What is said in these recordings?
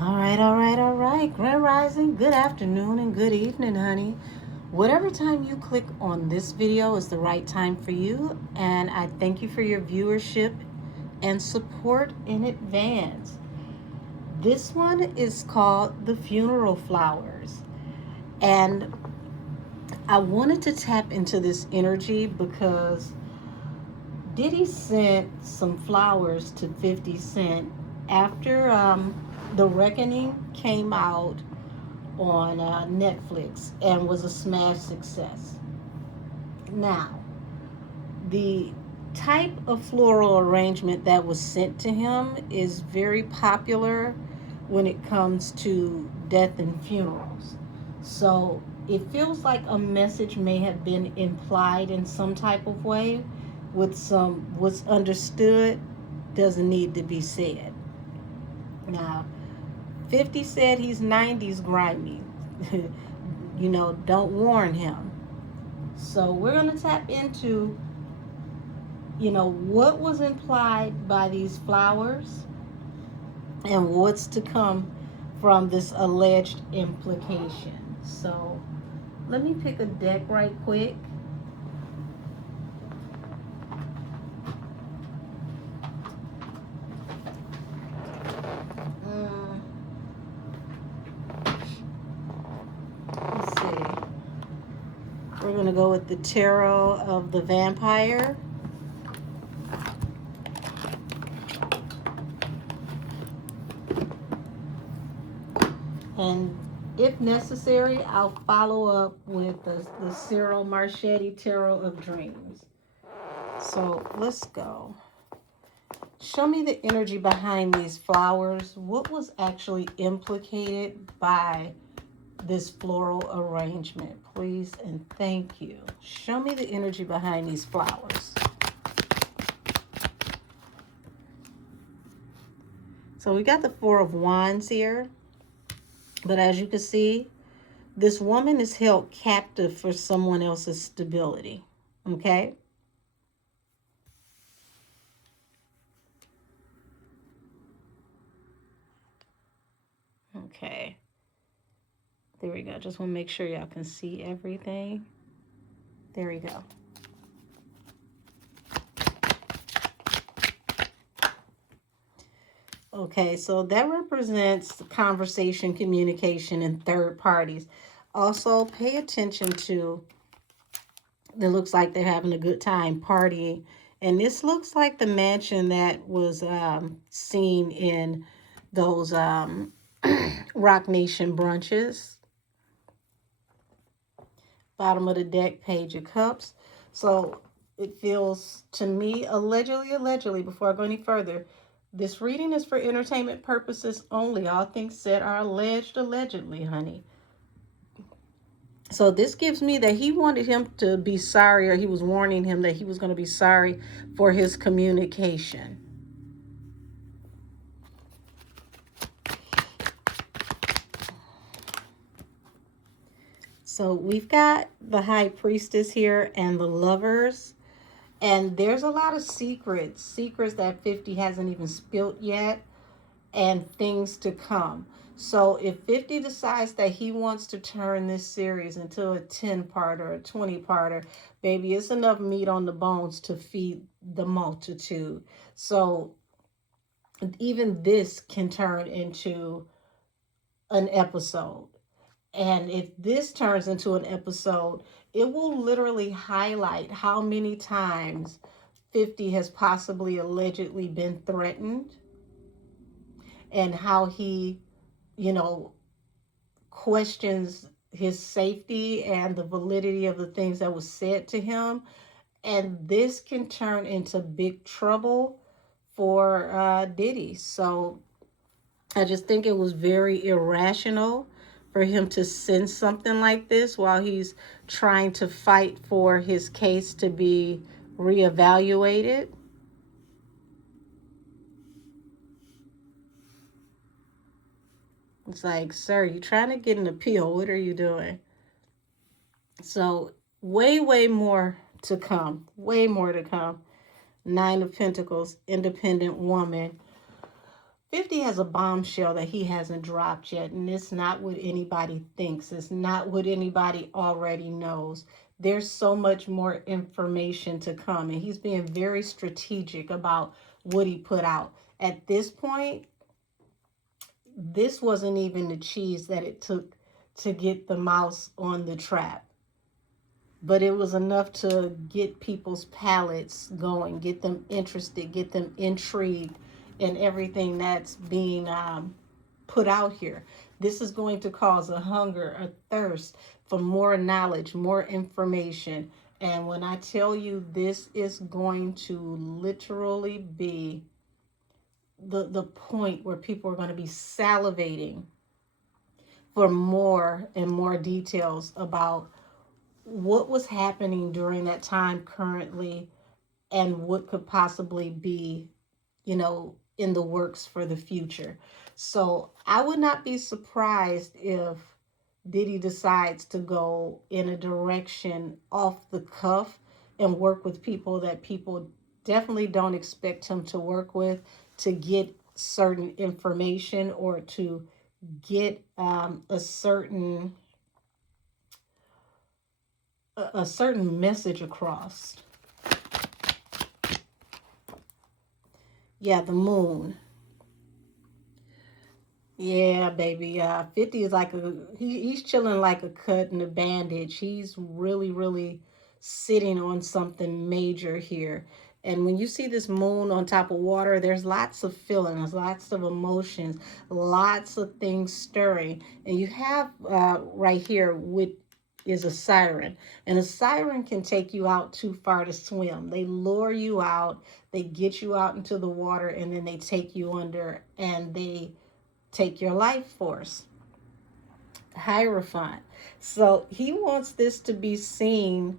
All right. Grand Rising, good afternoon and good evening, honey. Whatever time you click on this video is the right time for you, and I thank you for your viewership and support in advance. This one is called The Funeral Flowers, and I wanted to tap into this energy because Diddy sent some flowers to 50 Cent after The Reckoning came out on Netflix and was a smash success. Now, the type of floral arrangement that was sent to him is very popular when it comes to death and funerals. So it feels like a message may have been implied in some type of way with some what's understood doesn't need to be said. Now, 50 said he's 90s grimy. Don't warn him. So we're going to tap into, what was implied by these flowers and what's to come from this alleged implication. So let me pick a deck right quick. Let's see. We're going to go with the Tarot of the Vampire. And if necessary, I'll follow up with the Cyril Marchetti Tarot of Dreams. So let's go. Show me the energy behind these flowers. What was actually implicated by this floral arrangement, please, and thank you. Show me the energy behind these flowers. So we got the Four of Wands here, but as you can see, this woman is held captive for someone else's stability, okay? Okay. There we go. Just want to make sure y'all can see everything. There we go. Okay, so that represents the conversation, communication, and third parties. Also, pay attention to, it looks like they're having a good time partying. And this looks like the mansion that was seen in those Rock Nation brunches. Bottom of the deck, Page of Cups. So it feels to me, allegedly, before I go any further, this reading is for entertainment purposes only. All things said are allegedly, honey. So this gives me that he wanted him to be sorry, or he was warning him that he was going to be sorry for his communication. So we've got the High Priestess here and the Lovers. And there's a lot of secrets that 50 hasn't even spilt yet, and things to come. So if 50 decides that he wants to turn this series into a 10-parter, a 20-parter, baby, it's enough meat on the bones to feed the multitude. So even this can turn into an episode. And if this turns into an episode, it will literally highlight how many times 50 has possibly allegedly been threatened, and how he, questions his safety and the validity of the things that was said to him. And this can turn into big trouble for Diddy. So I just think it was very irrational for him to send something like this while he's trying to fight for his case to be reevaluated. It's like, sir, you trying to get an appeal. What are you doing? So way more to come. Way more to come. Nine of Pentacles, independent woman. 50 has a bombshell that he hasn't dropped yet, and it's not what anybody thinks. It's not what anybody already knows. There's so much more information to come, and he's being very strategic about what he put out. At this point, this wasn't even the cheese that it took to get the mouse on the trap, but it was enough to get people's palates going, get them interested, get them intrigued in everything that's being put out here. This is going to cause a hunger, a thirst for more knowledge, more information. And when I tell you, this is going to literally be the point where people are going to be salivating for more and more details about what was happening during that time currently and what could possibly be, in the works for the future. So I would not be surprised if Diddy decides to go in a direction off the cuff and work with people that people definitely don't expect him to work with, to get certain information or to get a certain message across. Yeah, the moon. Yeah, baby. 50 is like he's chilling like a cut in a bandage. He's really, really sitting on something major here. And when you see this moon on top of water, there's lots of feelings, lots of emotions, lots of things stirring. And you have right here with is a siren. And a siren can take you out too far to swim. They lure you out, they get you out into the water, and then they take you under and they take your life force. Hierophant. So he wants this to be seen,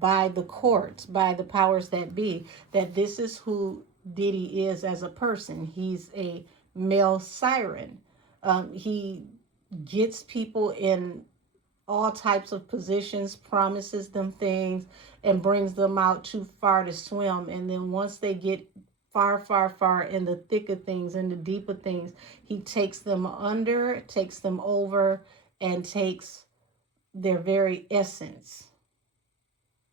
by the courts, by the powers that be, that this is who Diddy is as a person. He's a male siren. He gets people in all types of positions, promises them things, and brings them out too far to swim. And then once they get far, far, far in the thick of things, in the deep of things, he takes them under, takes them over, and takes their very essence,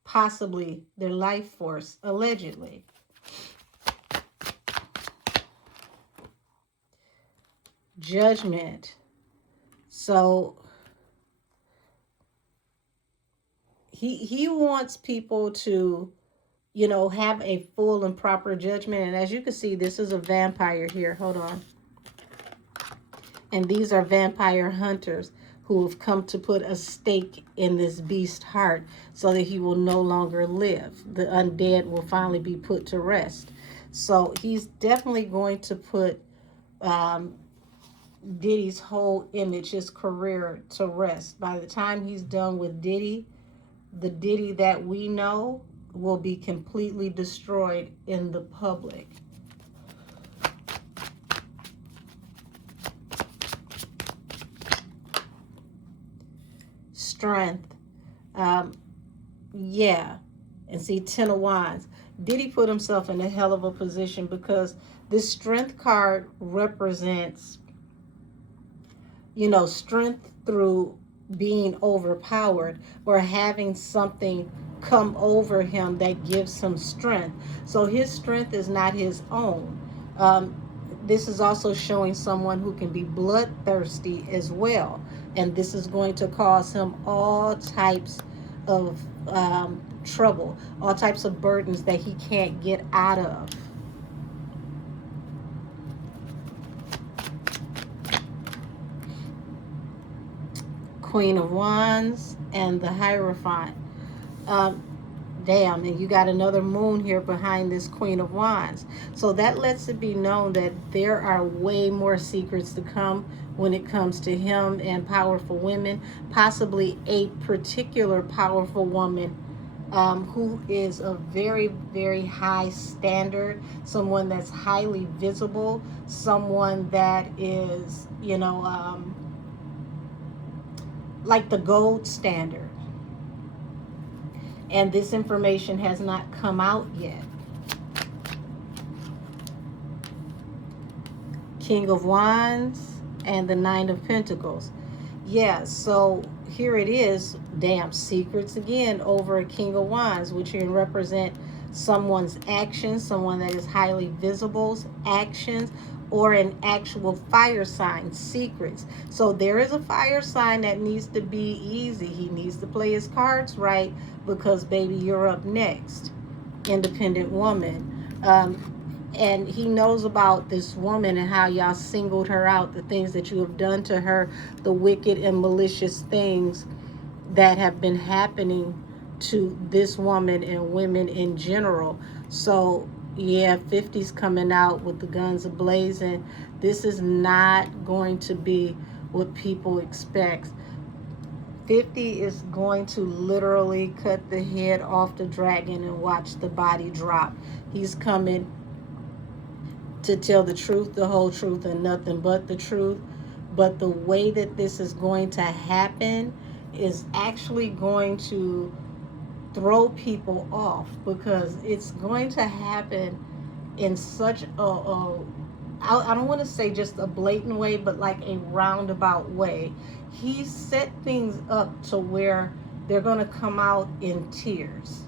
possibly their life force, allegedly. Judgment. So he wants people to, have a full and proper judgment. And as you can see, this is a vampire here. Hold on. And these are vampire hunters who have come to put a stake in this beast's heart so that he will no longer live. The undead will finally be put to rest. So he's definitely going to put Diddy's whole image, his career, to rest. By the time he's done with Diddy, the Diddy that we know will be completely destroyed in the public. Strength. Yeah. And see, 10 of Wands. Diddy put himself in a hell of a position because this strength card represents, strength through being overpowered or having something come over him that gives him strength. So his strength is not his own. This is also showing someone who can be bloodthirsty as well. And this is going to cause him all types of trouble, all types of burdens that he can't get out of. Queen of Wands and the Hierophant. Damn, and you got another moon here behind this Queen of Wands. So that lets it be known that there are way more secrets to come when it comes to him and powerful women, possibly a particular powerful woman who is a very, very high standard, someone that's highly visible, someone that is, like the gold standard. And this information has not come out yet. King of Wands, and the Nine of Pentacles. Yeah, so here it is. Damn, secrets again over a King of Wands, which can represent someone's actions, someone that is highly visible, actions, or an actual fire sign, secrets. So there is a fire sign that needs to be easy. He needs to play his cards right, because baby, you're up next, independent woman. And he knows about this woman and how y'all singled her out, the things that you have done to her, the wicked and malicious things that have been happening to this woman and women in general. So yeah, 50's coming out with the guns ablazing. This is not going to be what people expect. 50 is going to literally cut the head off the dragon and watch the body drop. He's coming to tell the truth, the whole truth, and nothing but the truth. But the way that this is going to happen is actually going to throw people off, because it's going to happen in such I don't want to say just a blatant way, but like a roundabout way. He set things up to where they're going to come out in tears.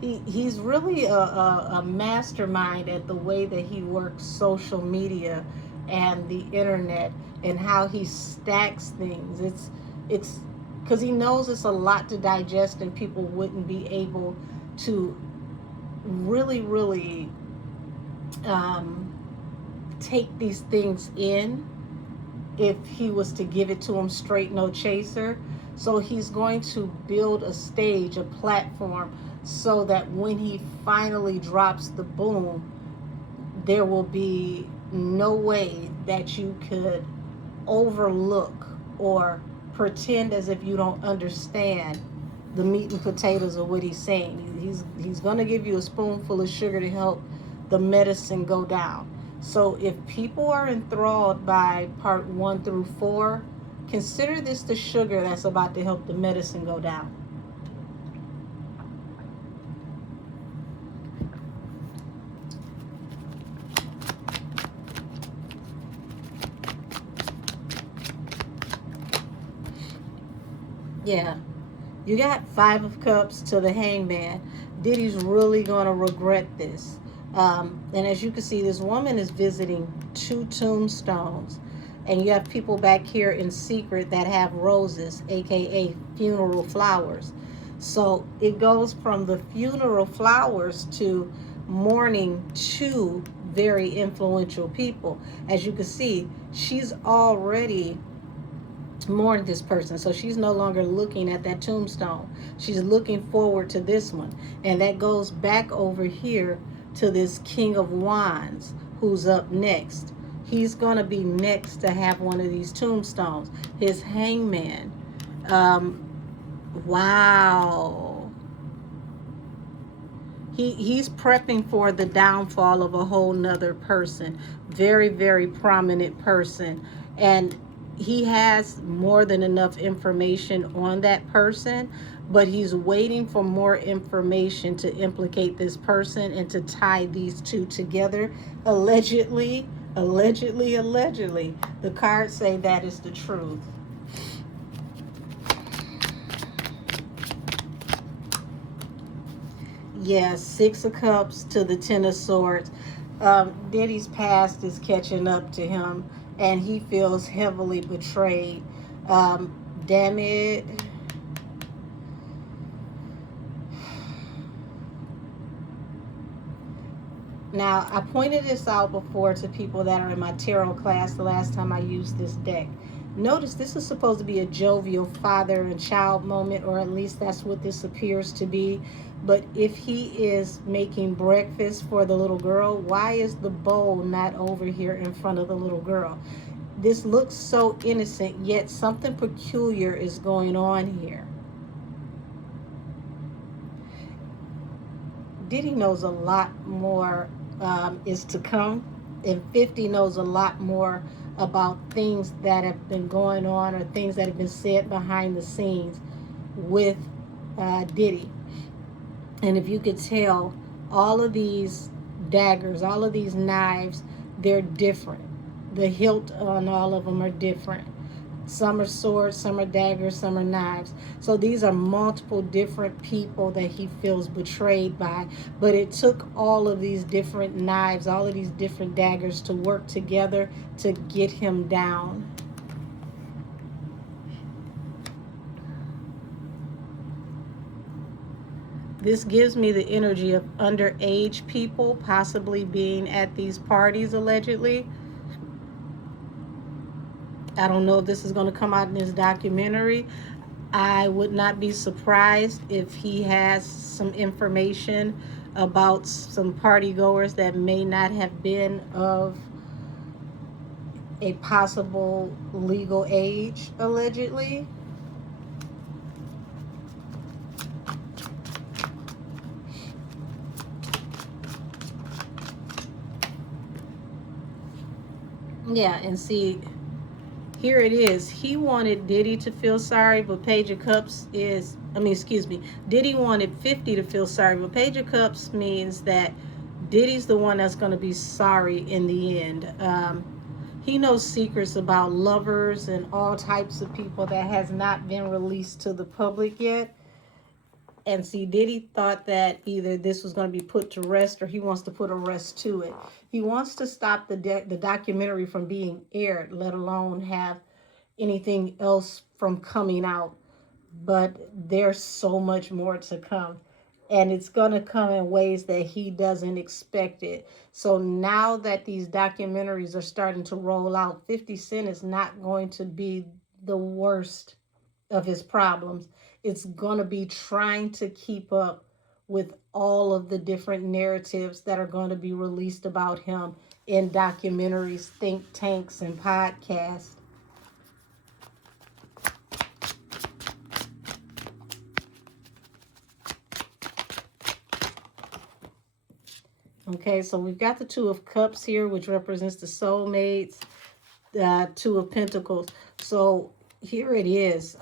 He's really a mastermind at the way that he works social media and the internet, and how he stacks things. It's because he knows it's a lot to digest, and people wouldn't be able to really take these things in if he was to give it to them straight, no chaser. So he's going to build a stage, a platform, so that when he finally drops the boom, there will be no way that you could overlook or pretend as if you don't understand the meat and potatoes of what he's saying. He's going to give you a spoonful of sugar to help the medicine go down. So if people are enthralled by part 1 through 4, consider this the sugar that's about to help the medicine go down. Yeah, you got 5 of Cups to the Hangman. Diddy's really going to regret this. And as you can see, this woman is visiting 2 tombstones. And you have people back here in secret that have roses, aka funeral flowers. So it goes from the funeral flowers to mourning 2 very influential people. As you can see, she's already mourned this person, so she's no longer looking at that tombstone. She's looking forward to this one. And that goes back over here to this King of Wands who's up next. He's gonna be next to have one of these tombstones. His Hangman. Wow. He's prepping for the downfall of a whole nother person. Very prominent person. And he has more than enough information on that person, but he's waiting for more information to implicate this person and to tie these 2 together. Allegedly. The cards say that is the truth. Yeah, 6 of Cups to the 10 of Swords. Diddy's past is catching up to him, and he feels heavily betrayed. Damn it. Now, I pointed this out before to people that are in my tarot class the last time I used this deck. Notice this is supposed to be a jovial father and child moment, or at least that's what this appears to be. But if he is making breakfast for the little girl, why is the bowl not over here in front of the little girl? This looks so innocent, yet something peculiar is going on here. Diddy knows a lot more is to come, and 50 knows a lot more about things that have been going on, or things that have been said behind the scenes with Diddy. And if you could tell, all of these daggers, all of these knives they're different. The hilt on all of them are different. Some are swords, some are daggers, some are knives. So these are multiple different people that he feels betrayed by. But it took all of these different knives, all of these different daggers to work together to get him down. This gives me the energy of underage people possibly being at these parties, allegedly. I don't know if this is going to come out in this documentary. I would not be surprised if he has some information about some party goers that may not have been of a possible legal age, allegedly. Yeah, and see, here it is. He wanted Diddy to feel sorry, but Page of Cups is, Diddy wanted 50 to feel sorry, but Page of Cups means that Diddy's the one that's going to be sorry in the end. He knows secrets about lovers and all types of people that has not been released to the public yet. And see, Diddy thought that either this was going to be put to rest or he wants to put a rest to it. He wants to stop the documentary from being aired, let alone have anything else from coming out. But there's so much more to come. And it's going to come in ways that he doesn't expect it. So now that these documentaries are starting to roll out, 50 Cent is not going to be the worst of his problems. It's going to be trying to keep up with all of the different narratives that are going to be released about him in documentaries, think tanks, and podcasts. Okay, so we've got the Two of Cups here, which represents the soulmates, the Two of Pentacles. So here it is.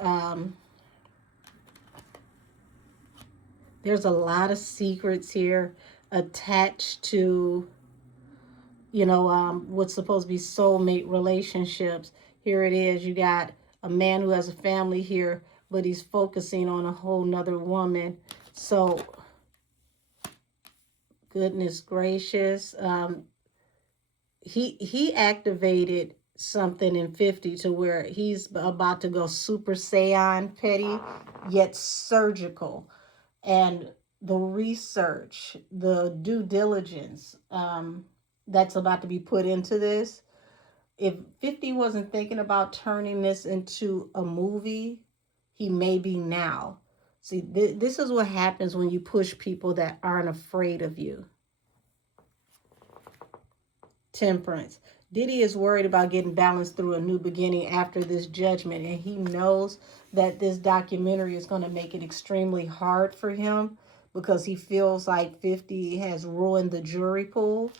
There's a lot of secrets here attached to, what's supposed to be soulmate relationships. Here it is. You got a man who has a family here, but he's focusing on a whole nother woman. So, goodness gracious. He activated something in 50 to where he's about to go Super Saiyan petty, yet surgical. And the research, the due diligence that's about to be put into this. If 50 wasn't thinking about turning this into a movie, he may be now. See, this is what happens when you push people that aren't afraid of you. Temperance. Diddy is worried about getting balanced through a new beginning after this judgment, and he knows that this documentary is going to make it extremely hard for him because he feels like 50 has ruined the jury pool.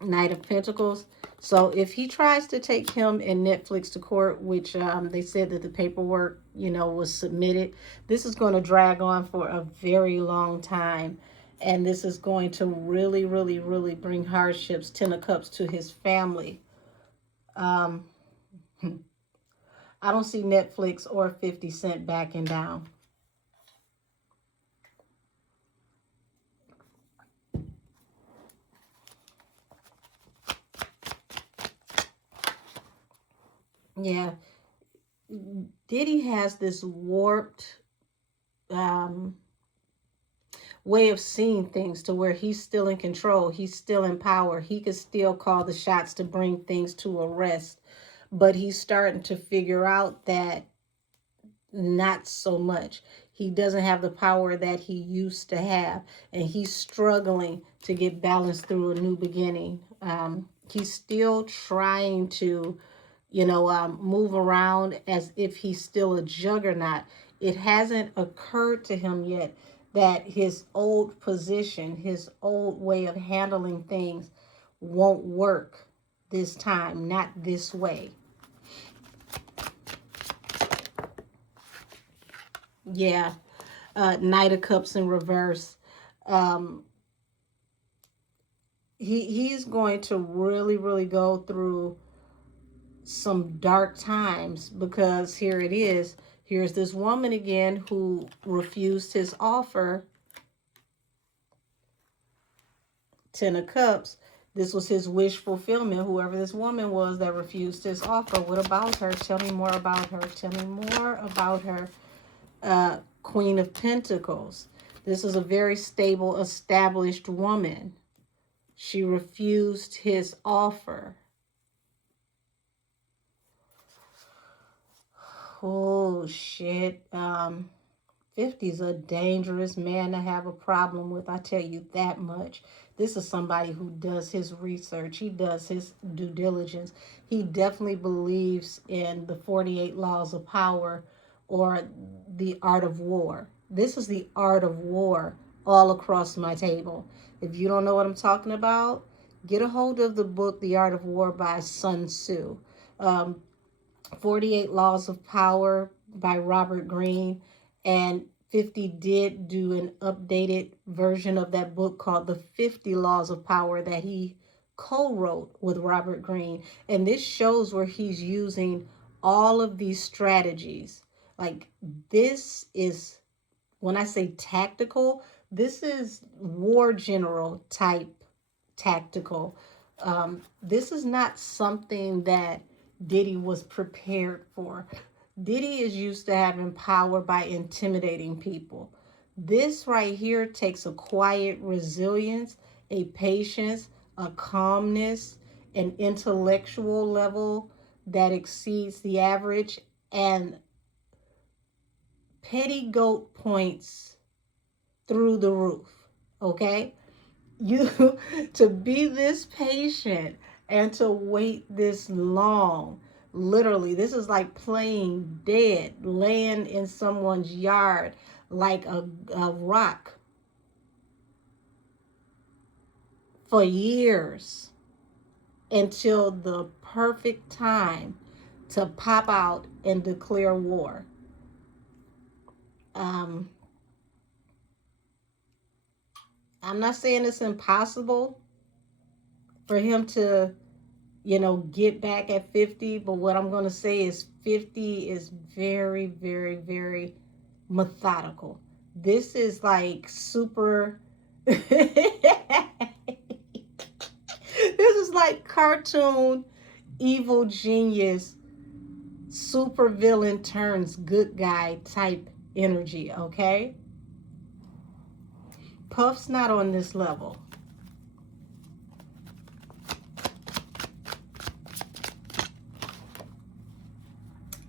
Knight of Pentacles. So if he tries to take him and Netflix to court, which they said that the paperwork, was submitted, this is going to drag on for a very long time. And this is going to really, really, really bring hardships, 10 of Cups, to his family. I don't see Netflix or 50 Cent backing down. Yeah. Diddy has this warped way of seeing things to where he's still in control. He's still in power. He could still call the shots to bring things to a rest. But he's starting to figure out that not so much. He doesn't have the power that he used to have. And he's struggling to get balanced through a new beginning. He's still trying to move around as if he's still a juggernaut. It hasn't occurred to him yet that his old position, his old way of handling things won't work this time, not this way. Yeah. Knight of Cups in reverse. Um, he's going to really, really go through some dark times, because here it is. Here's this woman again who refused his offer. Ten of Cups. This was his wish fulfillment. Whoever this woman was that refused his offer. What about her? Tell me more about her. Tell me more about her. Queen of Pentacles. This is a very stable, established woman. She refused his offer. Oh, shit. 50 is a dangerous man to have a problem with. I tell you that much. This is somebody who does his research. He does his due diligence. He definitely believes in the 48 laws of power, or the art of war. This is the art of war all across my table. If you don't know what I'm talking about, get a hold of the book, The Art of War by Sun Tzu. 48 Laws of Power by Robert Greene. And 50 did do an updated version of that book called The 50 Laws of Power that he co-wrote with Robert Greene. And this shows where he's using all of these strategies. Like, this is, when I say tactical, this is war general type tactical. This is not something that Diddy was prepared for. Diddy is used to having power by intimidating people. This right here takes a quiet resilience, a patience, a calmness, an intellectual level that exceeds the average, and petty goat points through the roof. Okay? You to be this patient and to wait this long. Literally, this is like playing dead, laying in someone's yard like a rock for years until the perfect time to pop out and declare war. I'm not saying it's impossible for him to, get back at 50, but what I'm going to say is 50 is very, very, very methodical. This is like super, this is like cartoon evil genius, super villain turns good guy type energy, okay? Puff's not on this level.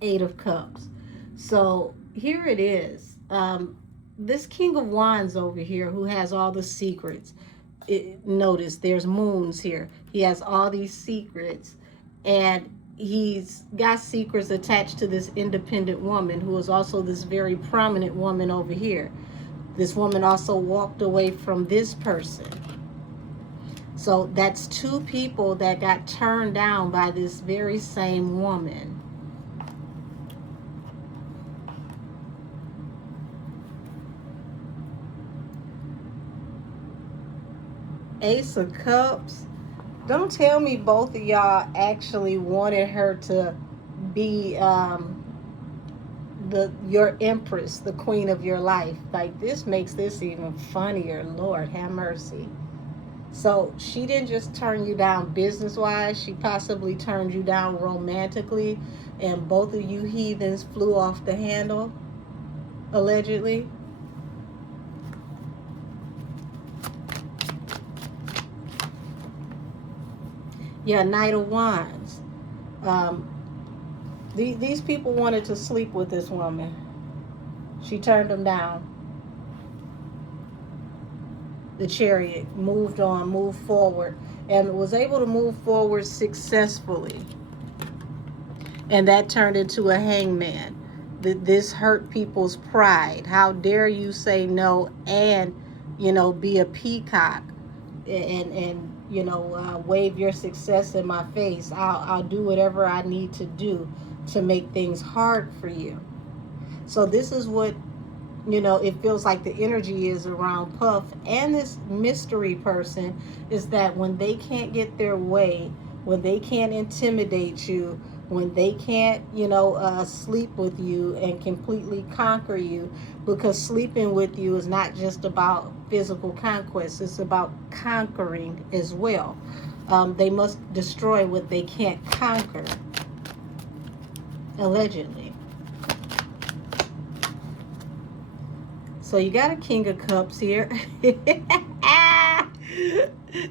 Eight of Cups. So here it is. This King of Wands over here, who has all the secrets. Notice there's moons here. He has all these secrets, and he's got secrets attached to this independent woman, who is also this very prominent woman over here. This woman also walked away from this person. So that's two people that got turned down by this very same woman. Ace of Cups. Don't tell me both of y'all actually wanted her to be your empress, the queen of your life. Like, this makes this even funnier. Lord have mercy. So she didn't just turn you down business-wise. She possibly turned you down romantically, and both of you heathens flew off the handle, allegedly. Yeah, Knight of Wands. These people wanted to sleep with this woman. She turned them down. The Chariot moved on, moved forward, and was able to move forward successfully. And that turned into a hangman. This hurt people's pride. How dare you say no and, be a peacock and wave your success in my face. I'll do whatever I need to do to make things hard for you. So this is what You know, it feels like the energy is around Puff and this mystery person is that when they can't get their way, when they can't intimidate you, when they can't, sleep with you and completely conquer you, because sleeping with you is not just about physical conquest, it's about conquering as well. They must destroy what they can't conquer, allegedly. So you got a King of Cups here.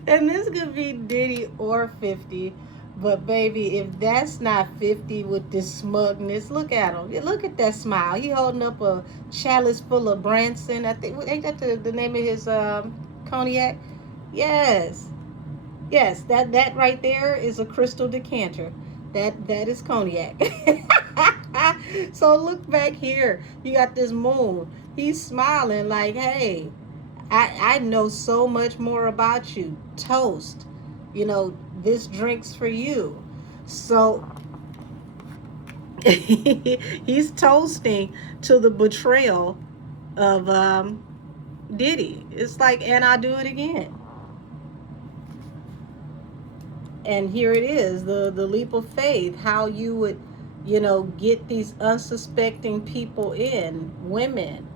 And this could be Diddy or 50. But baby, if that's not 50 with this smugness, look at him. Look at that smile. He holding up a chalice full of Branson. I think, ain't that the name of his cognac? Yes. Yes, that right there is a crystal decanter. That is cognac. So look back here. You got this moon. He's smiling like, hey, I know so much more about you. Toast. This drink's for you. So he's toasting to the betrayal of Diddy. It's like, and I do it again. And here it is, the leap of faith, how you would, get these unsuspecting people in, women,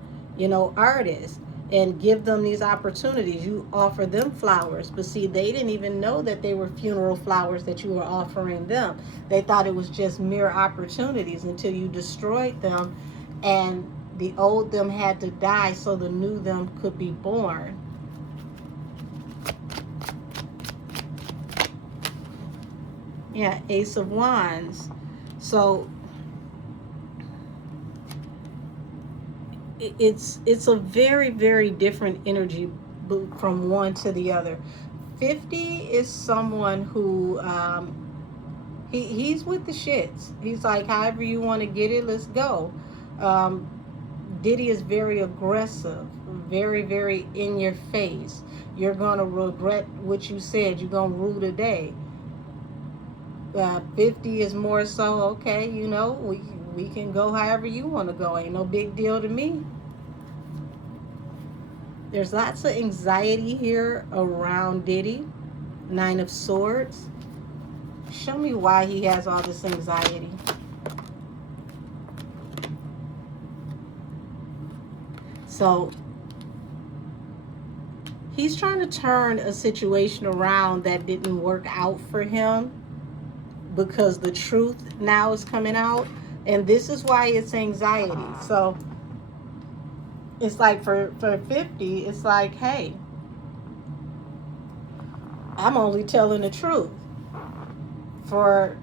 artists, and give them these opportunities. You offer them flowers, but see, they didn't even know that they were funeral flowers that you were offering them. They thought it was just mere opportunities until you destroyed them, and the old them had to die so the new them could be born. Yeah, Ace of Wands. So it's a very, very different energy from one to the other. 50 is someone who he's with the shits. He's like, however you want to get it, let's go. Diddy is very aggressive, very, very in your face. You're gonna regret what you said. You're gonna rue the day. 50 is more so, okay, we can go however you want to go. Ain't no big deal to me. There's lots of anxiety here around Diddy. 9 of Swords. Show me why he has all this anxiety. So he's trying to turn a situation around that didn't work out for him, because the truth now is coming out, and this is why it's anxiety. So it's like for 50, it's like, hey, I'm only telling the truth. For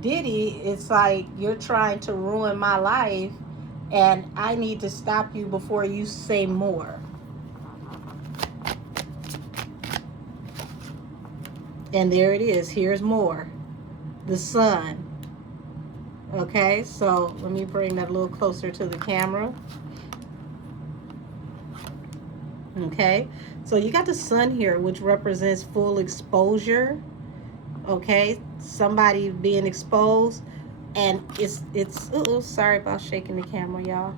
Diddy, it's like, you're trying to ruin my life, and I need to stop you before you say more. And there it is. Here's more. The sun. Okay, so let me bring that a little closer to the camera. Okay, so you got the sun here, which represents full exposure. Okay, somebody being exposed, and it's sorry about shaking the camera, y'all.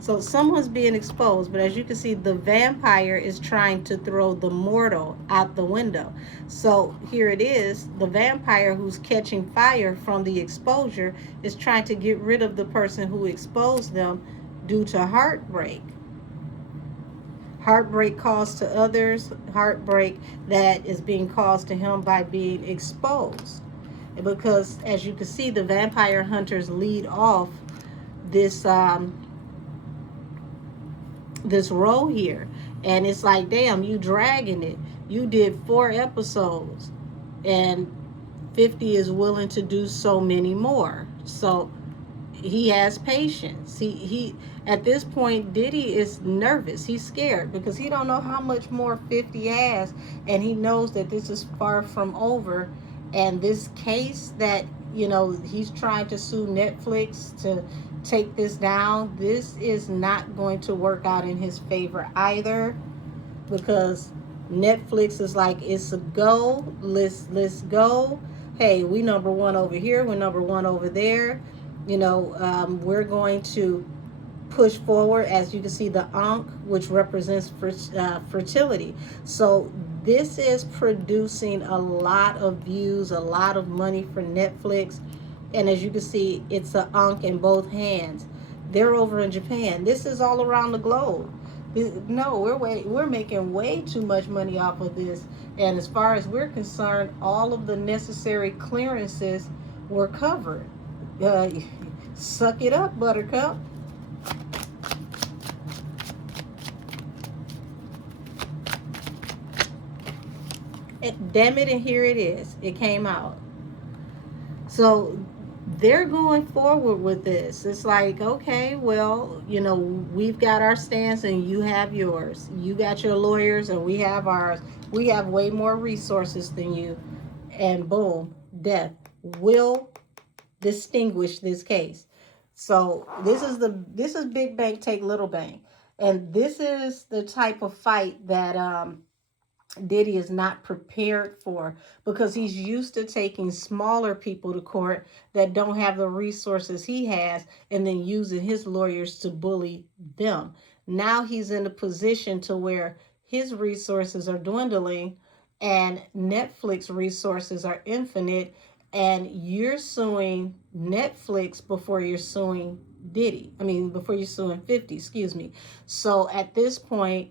So someone's being exposed, but as you can see, the vampire is trying to throw the mortal out the window. So here it is, the vampire who's catching fire from the exposure is trying to get rid of the person who exposed them due to heartbreak. Heartbreak caused to others, heartbreak that is being caused to him by being exposed. Because as you can see, the vampire hunters lead off this this row here, and it's like, damn, you dragging it. You did 4 episodes, and 50 is willing to do so many more. So he has patience. He at this point, Diddy is nervous. He's scared because he don't know how much more 50 has, and he knows that this is far from over. And this case that, he's trying to sue Netflix to take this down, this is not going to work out in his favor either, because Netflix is like, it's a go, let's go. Hey, we #1 over here, we're #1 over there. We're going to push forward. As you can see, the Ankh, which represents fertility. So this is producing a lot of views, a lot of money for Netflix. And as you can see, it's an Ankh in both hands. They're over in Japan. This is all around the globe. No, we're making way too much money off of this. And as far as we're concerned, all of the necessary clearances were covered. Suck it up, Buttercup. Damn it, and here it is. It came out. So they're going forward with this. It's like, okay, well, you know, we've got our stance and you have yours. You got your lawyers and we have ours. We have way more resources than you. And boom, death will distinguish this case. So this is big bank take little bank. And this is the type of fight that Diddy is not prepared for, because he's used to taking smaller people to court that don't have the resources he has and then using his lawyers to bully them. Now he's in a position to where his resources are dwindling and Netflix resources are infinite, and you're suing Netflix before you're suing Diddy. I mean, before you're suing 50, excuse me. So at this point,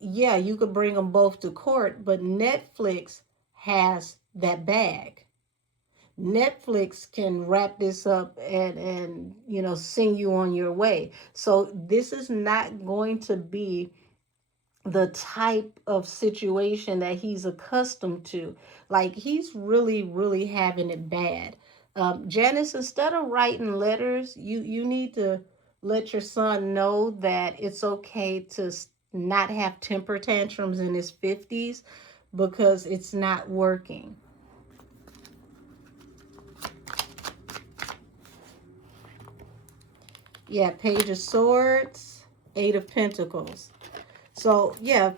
yeah, you could bring them both to court, but Netflix has that bag. Netflix can wrap this up and you know, send you on your way. So this is not going to be the type of situation that he's accustomed to. Like, he's really having it bad. Janice, instead of writing letters, you need to let your son know that it's okay to not have temper tantrums in his 50s, because it's not working. Yeah, Page of Swords, Eight of Pentacles. So yeah,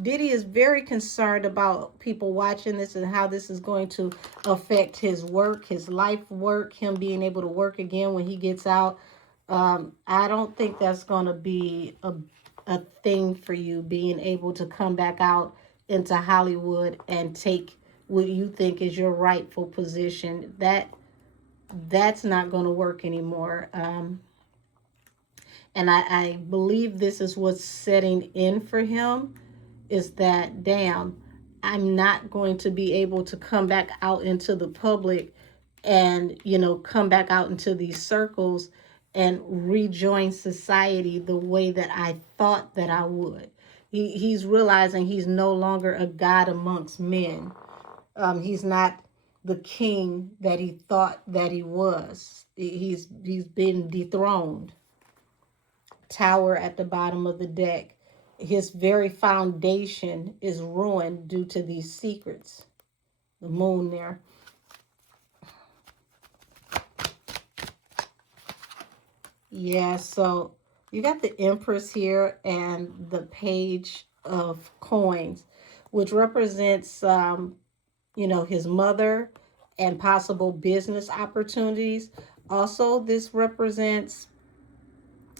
Diddy is very concerned about people watching this and how this is going to affect his work, his life work, him being able to work again when he gets out. I don't think that's going to be a thing for you, being able to come back out into Hollywood and take what you think is your rightful position. That's not going to work anymore. And I believe this is what's setting in for him, is that, damn, I'm not going to be able to come back out into the public and, you know, come back out into these circles and rejoin society the way that I thought that I would. He's realizing he's no longer a god amongst men. He's not the king that he thought that he was. He's been dethroned. Tower at the bottom of the deck. His very foundation is ruined due to these secrets. The moon there. Yeah, so you got the Empress here and the Page of Coins, which represents, you know, his mother and possible business opportunities. Also, this represents,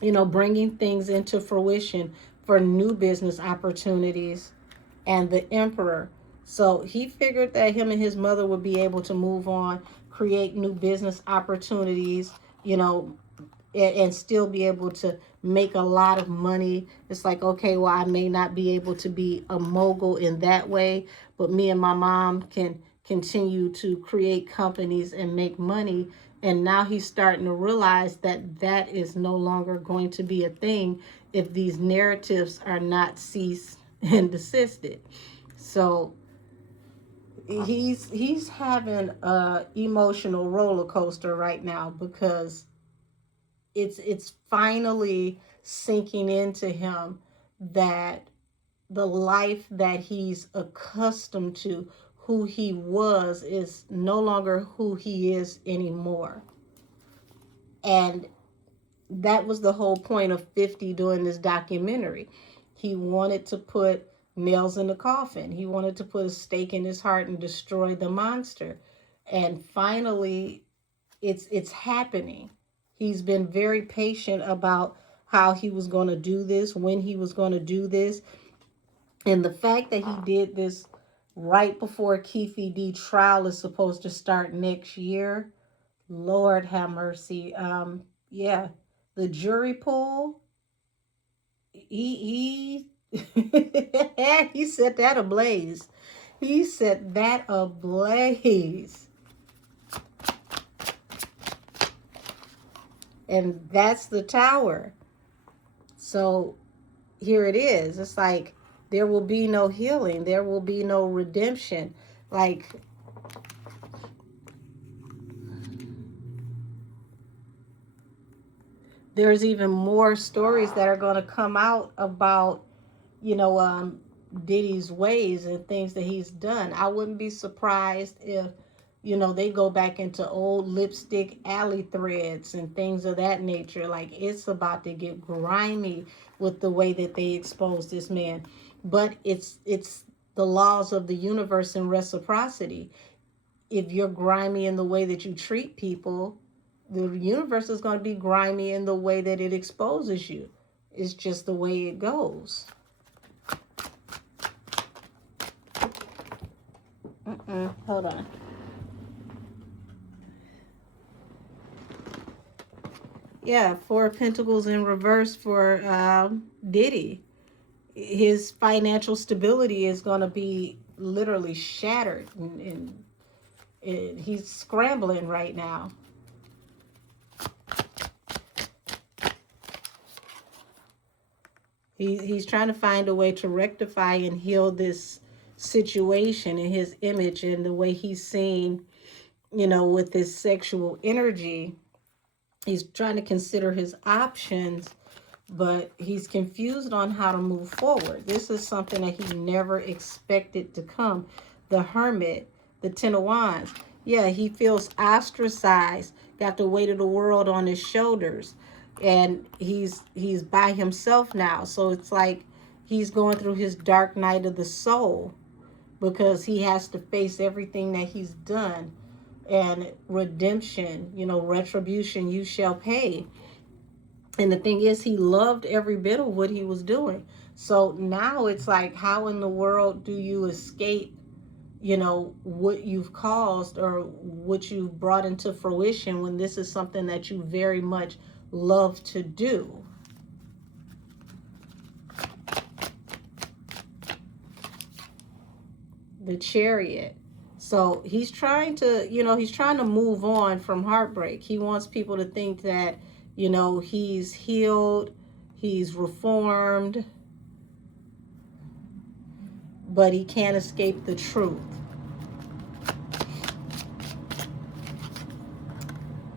you know, bringing things into fruition for new business opportunities, and the Emperor. So he figured that him and his mother would be able to move on, create new business opportunities, you know, and still be able to make a lot of money. It's like, okay, well, I may not be able to be a mogul in that way, but me and my mom can continue to create companies and make money. And now he's starting to realize that that is no longer going to be a thing if these narratives are not ceased and desisted. So he's having a emotional roller coaster right now, because it's finally sinking into him that the life that he's accustomed to, who he was, is no longer who he is anymore. And that was the whole point of 50 doing this documentary. He wanted to put nails in the coffin. He wanted to put a stake in his heart and destroy the monster. And finally, it's happening. He's been very patient about how he was going to do this, when he was going to do this. And the fact that he did this right before Keefe D trial is supposed to start next year, Lord have mercy. Yeah, the jury pool, he he set that ablaze. He set that ablaze. And that's the tower. So here it is. It's like there will be no healing. There will be no redemption. Like, there's even more stories that are going to come out about, Diddy's ways and things that he's done. I wouldn't be surprised if, they go back into old lipstick alley threads and things of that nature. Like, it's about to get grimy with the way that they expose this man. But it's the laws of the universe and reciprocity. If you're grimy in the way that you treat people, the universe is going to be grimy in the way that it exposes you. It's just the way it goes. Hold on. Yeah, Four of Pentacles in reverse for Diddy. His financial stability is going to be literally shattered, and he's scrambling right now. He's trying to find a way to rectify and heal this situation in his image and the way he's seen, with his sexual energy. He's trying to consider his options, but he's confused on how to move forward. This is something that he never expected to come. The Hermit, the Ten of Wands. Yeah, he feels ostracized, got the weight of the world on his shoulders, and he's by himself now. So it's like he's going through his dark night of the soul because he has to face everything that he's done. And redemption, retribution, you shall pay. And the thing is, he loved every bit of what he was doing. So now it's like, how in the world do you escape, what you've caused or what you've brought into fruition when this is something that you very much love to do? The Chariot. So he's trying to, move on from heartbreak. He wants people to think that, he's healed, he's reformed, but he can't escape the truth.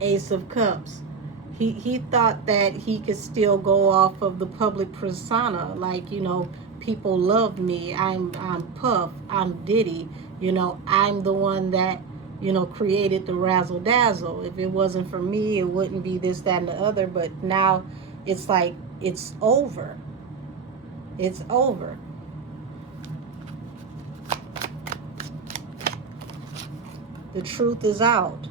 Ace of Cups. He thought that he could still go off of the public persona, like, people love me, I'm Puff, I'm Diddy, I'm the one that, created the razzle dazzle. If it wasn't for me, it wouldn't be this, that, and the other. But now it's like, it's over. It's over. The truth is out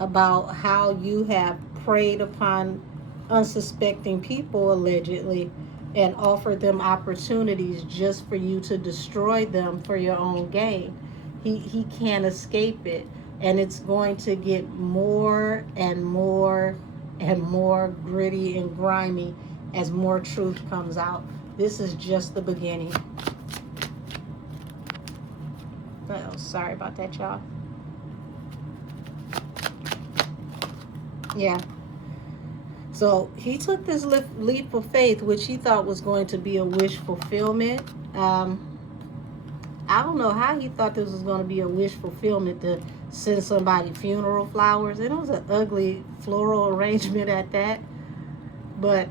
about how you have preyed upon unsuspecting people, allegedly, and offered them opportunities just for you to destroy them for your own gain. He can't escape it, and it's going to get more and more and more gritty and grimy as more truth comes out. This is just the beginning. Oh, sorry about that, y'all. Yeah. So he took this leap of faith, which he thought was going to be a wish fulfillment. I don't know how he thought this was going to be a wish fulfillment, to send somebody funeral flowers. And it was an ugly floral arrangement at that. But,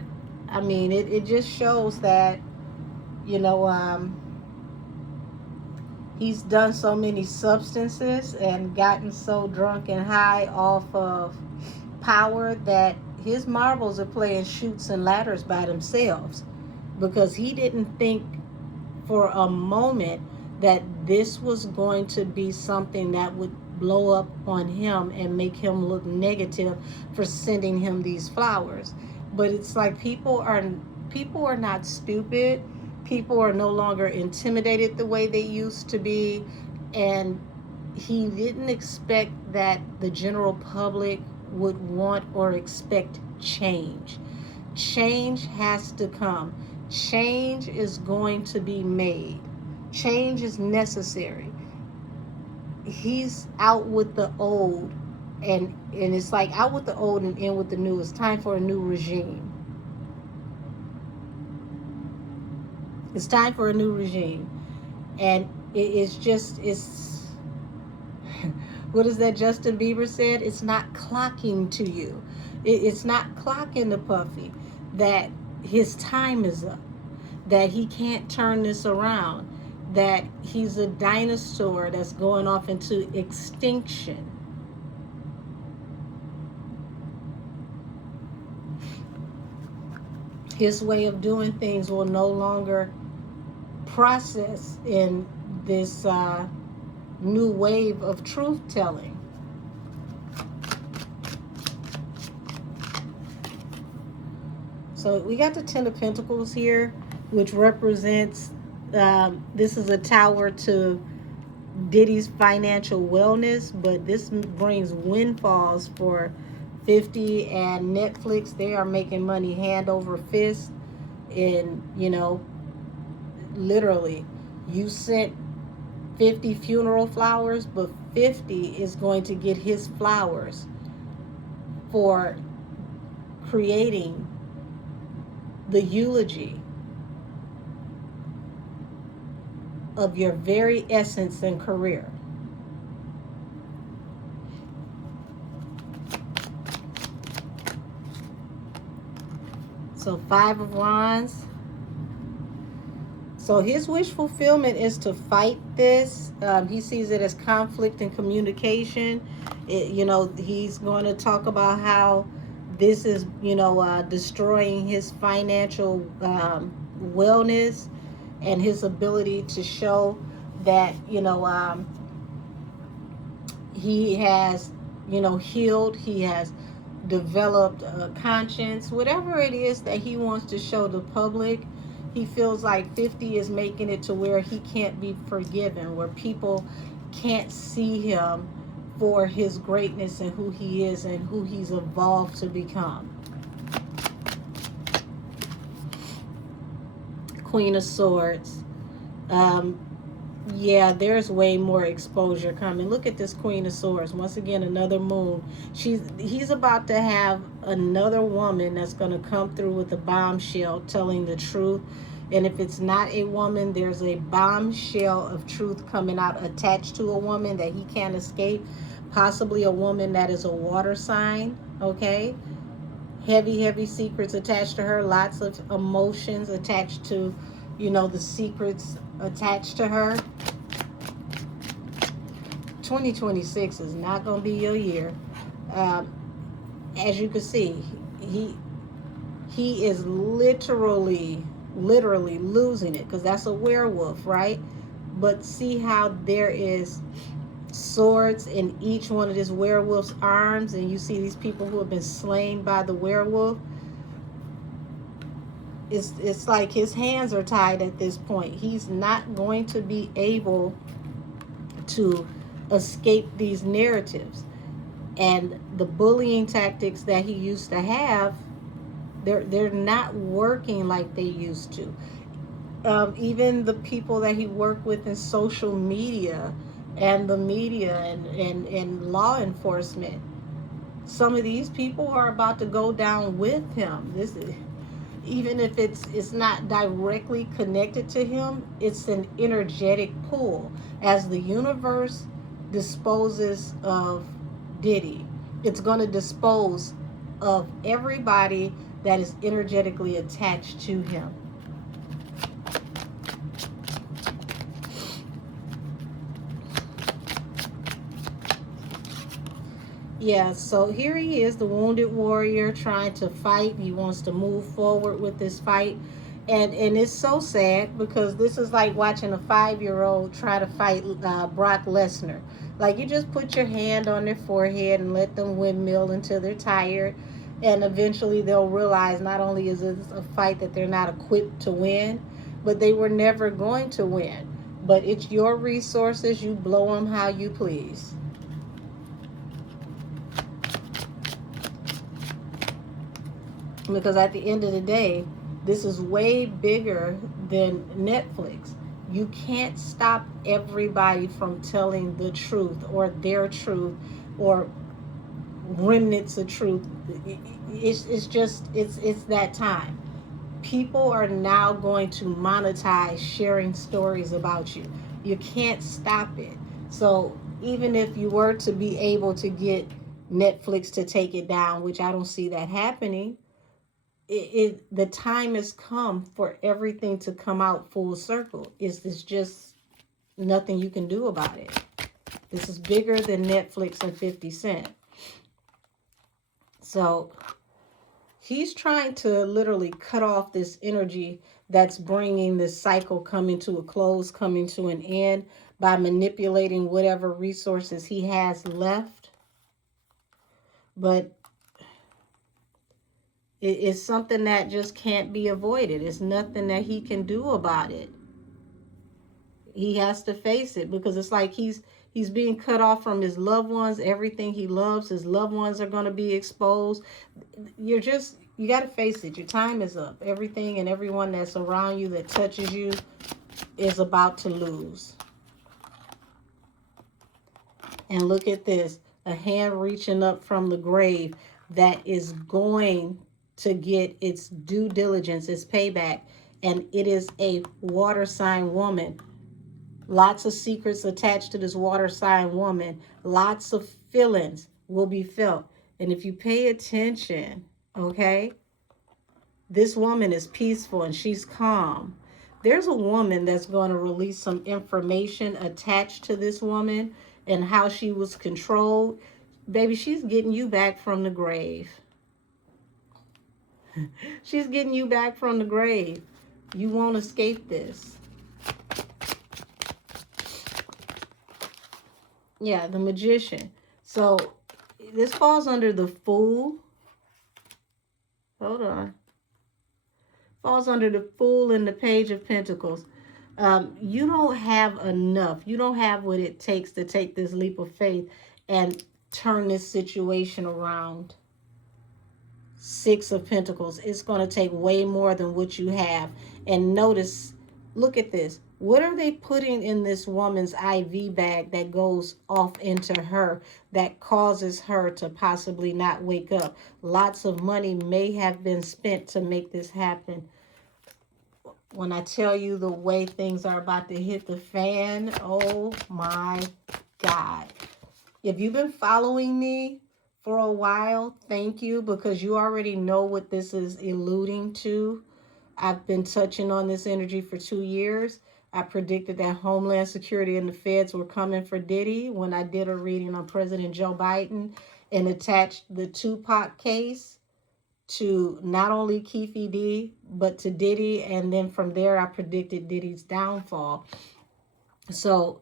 I mean, it just shows that, he's done so many substances and gotten so drunk and high off of power that his marbles are playing chutes and ladders by themselves, because he didn't think for a moment that this was going to be something that would blow up on him and make him look negative for sending him these flowers. But it's like people are not stupid. People are no longer intimidated the way they used to be, and he didn't expect that the general public would want or expect change. Change has to come. Change is going to be made. Change is necessary. He's out with the old, and it's like out with the old and in with the new. It's time for a new regime. It's time for a new regime. And it's what is that Justin Bieber said? It's not clocking to you. It's not clocking to Puffy that his time is up, that he can't turn this around, that he's a dinosaur that's going off into extinction. His way of doing things will no longer process in this new wave of truth telling. So we got the Ten of Pentacles here, which represents this is a tower to Diddy's financial wellness, but this brings windfalls for 50 and Netflix. They are making money hand over fist. And literally, you sent 50 funeral flowers, but 50 is going to get his flowers for creating the eulogy of your very essence and career. So 5 of Wands. So his wish fulfillment is to fight this. He sees it as conflict and communication. He's going to talk about how this is, destroying his financial wellness and his ability to show that, he has, healed, he has developed a conscience, whatever it is that he wants to show the public. He feels like 50 is making it to where he can't be forgiven, where people can't see him for his greatness and who he is and who he's evolved to become. Queen of Swords. Yeah, there's way more exposure coming. Look at this Queen of Swords. Once again, another moon. He's about to have another woman that's going to come through with a bombshell telling the truth. And if it's not a woman, there's a bombshell of truth coming out attached to a woman that he can't escape. Possibly a woman that is a water sign, okay? Heavy secrets attached to her. Lots of emotions attached to, the secrets attached to her. 2026 is not going to be your year. As you can see, he is literally losing it, because that's a werewolf, right? But see how there is swords in each one of this werewolf's arms, and you see these people who have been slain by the werewolf. It's like his hands are tied at this point. He's not going to be able to escape these narratives. And the bullying tactics that he used to have, they're not working like they used to. Even the people that he worked with in social media and the media and law enforcement, some of these people are about to go down with him. This is, even if it's not directly connected to him, it's an energetic pull. As the universe disposes of Diddy, it's going to dispose of everybody that is energetically attached to him. Yeah, so here he is, the wounded warrior, trying to fight. He wants to move forward with this fight. And it's so sad because this is like watching a 5-year-old try to fight Brock Lesnar. Like, you just put your hand on their forehead and let them windmill until they're tired, and eventually they'll realize not only is this a fight that they're not equipped to win, but they were never going to win. But it's your resources, you blow them how you please. Because at the end of the day, this is way bigger than Netflix. You can't stop everybody from telling the truth or their truth or remnants of truth. It's that time. People are now going to monetize sharing stories about you. You can't stop it. So even if you were to be able to get Netflix to take it down, which I don't see that happening, the time has come for everything to come out full circle. It's just nothing you can do about it. This is bigger than Netflix and 50 Cent. So he's trying to literally cut off this energy that's bringing this cycle coming to a close, coming to an end, by manipulating whatever resources he has left. But it's something that just can't be avoided. It's nothing that he can do about it. He has to face it, because it's like he's being cut off from his loved ones. Everything he loves, his loved ones are going to be exposed. You got to face it. Your time is up. Everything and everyone that's around you that touches you is about to lose. And look at this, a hand reaching up from the grave that is going to get its due diligence, its payback. And it is a water sign woman. Lots of secrets attached to this water sign woman. Lots of feelings will be felt. And if you pay attention, okay, this woman is peaceful and she's calm. There's a woman that's going to release some information attached to this woman and how she was controlled. Baby, she's getting you back from the grave. She's getting you back from the grave. You won't escape this. Yeah, the Magician. So this falls under the Fool. Hold on. Falls under the Fool and the Page of Pentacles. You don't have enough. You don't have what it takes to take this leap of faith and turn this situation around. Six of Pentacles. It's going to take way more than what you have. And notice, look at this. What are they putting in this woman's IV bag that goes off into her that causes her to possibly not wake up? Lots of money may have been spent to make this happen. When I tell you the way things are about to hit the fan, oh my God. If you've been following me for a while, thank you, because you already know what this is alluding to. I've been touching on this energy for 2 years. I predicted that Homeland Security and the feds were coming for Diddy when I did a reading on President Joe Biden and attached the Tupac case to not only Keefe D, but to Diddy. And then from there, I predicted Diddy's downfall. So,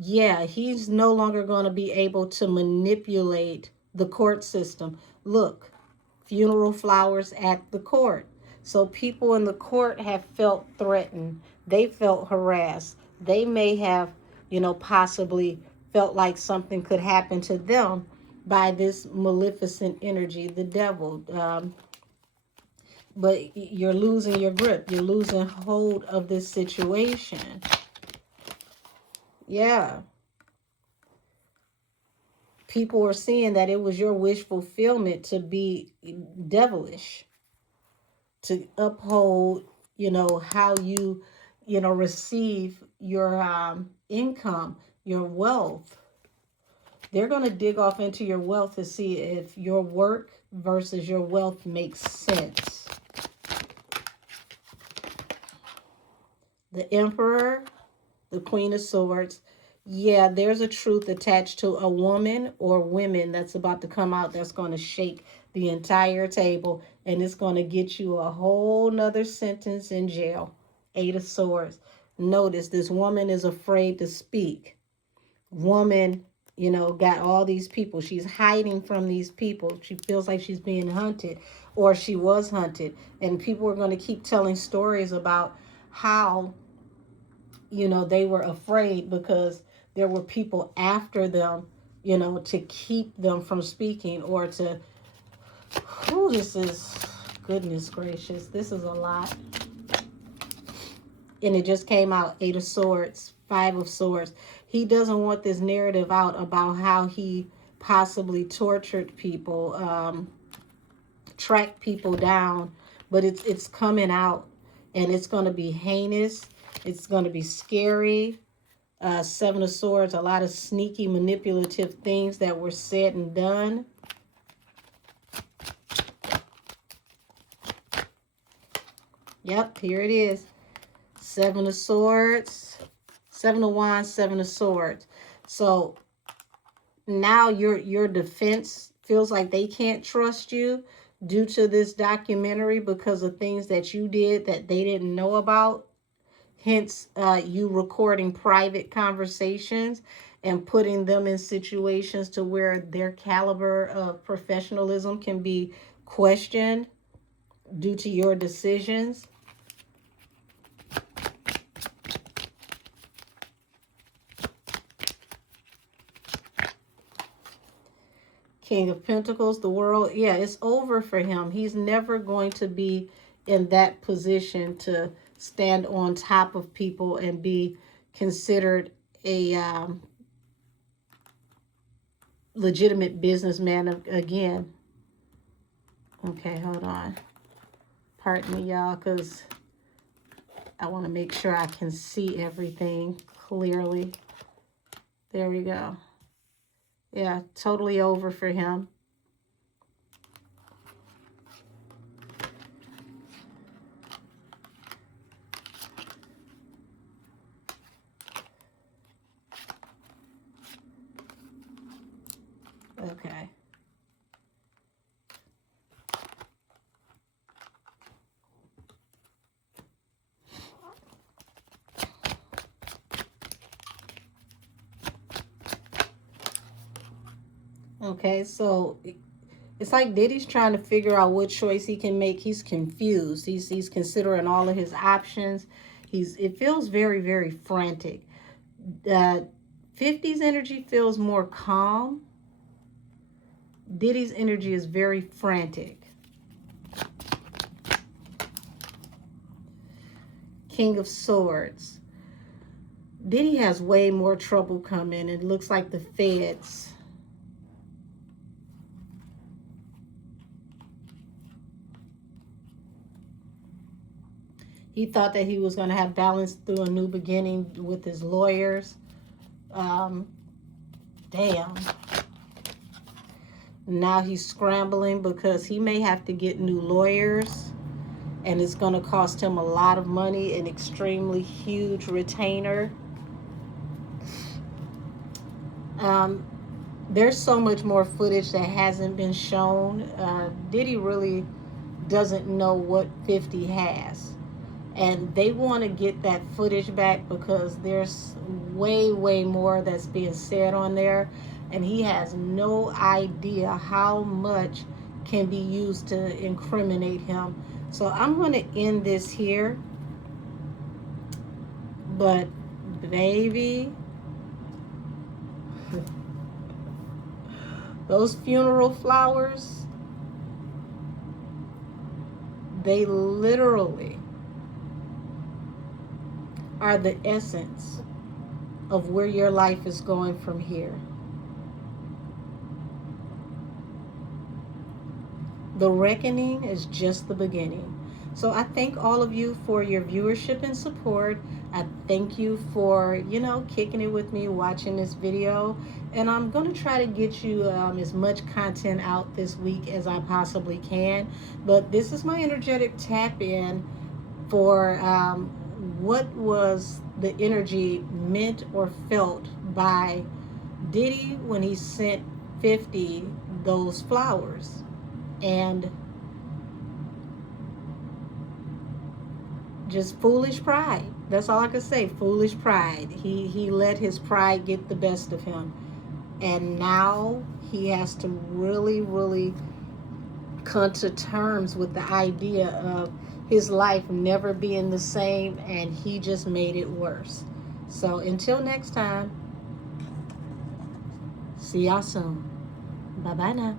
yeah, he's no longer going to be able to manipulate the court system. Look, funeral flowers at the court. So people in the court have felt threatened. They felt harassed. They may have, possibly felt like something could happen to them by this maleficent energy, the devil. But you're losing your grip. You're losing hold of this situation. Yeah. People are seeing that it was your wish fulfillment to be devilish, to uphold, how you, receive your income, your wealth. They're going to dig off into your wealth to see if your work versus your wealth makes sense. The Emperor, the Queen of Swords. Yeah, there's a truth attached to a woman or women that's about to come out that's going to shake the entire table. and it's going to get you a whole nother sentence in jail. 8 of Swords. Notice this woman is afraid to speak. Woman, you know, got all these people. She's hiding from these people. She feels like she's being hunted, or she was hunted. And people are going to keep telling stories about how, you know, they were afraid because there were people after them, you know, to keep them from speaking, or to, oh, this is, goodness gracious, this is a lot. And it just came out, 8 of Swords, 5 of Swords. He doesn't want this narrative out about how he possibly tortured people, tracked people down, but it's coming out, and it's going to be heinous. It's going to be scary. 7 of Swords, a lot of sneaky, manipulative things that were said and done. Yep, here it is. 7 of Swords, 7 of Wands, 7 of Swords. So now your defense feels like they can't trust you due to this documentary because of things that you did that they didn't know about. Hence, you recording private conversations and putting them in situations to where their caliber of professionalism can be questioned due to your decisions. King of Pentacles, the world, yeah, it's over for him. He's never going to be in that position to stand on top of people and be considered a legitimate businessman again. Okay, hold on. Pardon me, y'all, because I want to make sure I can see everything clearly. There we go. Yeah, totally over for him. Okay. Okay, so it's like Diddy's trying to figure out what choice he can make. He's confused. He's considering all of his options. It feels very, very frantic. 50's energy feels more calm. Diddy's energy is very frantic. King of Swords. Diddy has way more trouble coming. It looks like the feds. He thought that he was going to have balance through a new beginning with his lawyers. Damn. Now he's scrambling because he may have to get new lawyers. And it's going to cost him a lot of money, an extremely huge retainer. There's so much more footage that hasn't been shown. Diddy really doesn't know what 50 has. And they want to get that footage back because there's way, way more that's being said on there. And he has no idea how much can be used to incriminate him. So I'm going to end this here. But, baby, those funeral flowers, they literally are the essence of where your life is going from here. The reckoning is just the beginning. So I thank all of you for your viewership and support. I thank you for, you know, kicking it with me, watching this video. And I'm going to try to get you as much content out this week as I possibly can. But this is my energetic tap in for what was the energy meant or felt by Diddy when he sent 50 those flowers. And just foolish pride. That's all I can say. Foolish pride. He let his pride get the best of him, and now he has to really, really come to terms with the idea of his life never being the same, and he just made it worse. So until next time, see y'all soon. Bye bye now.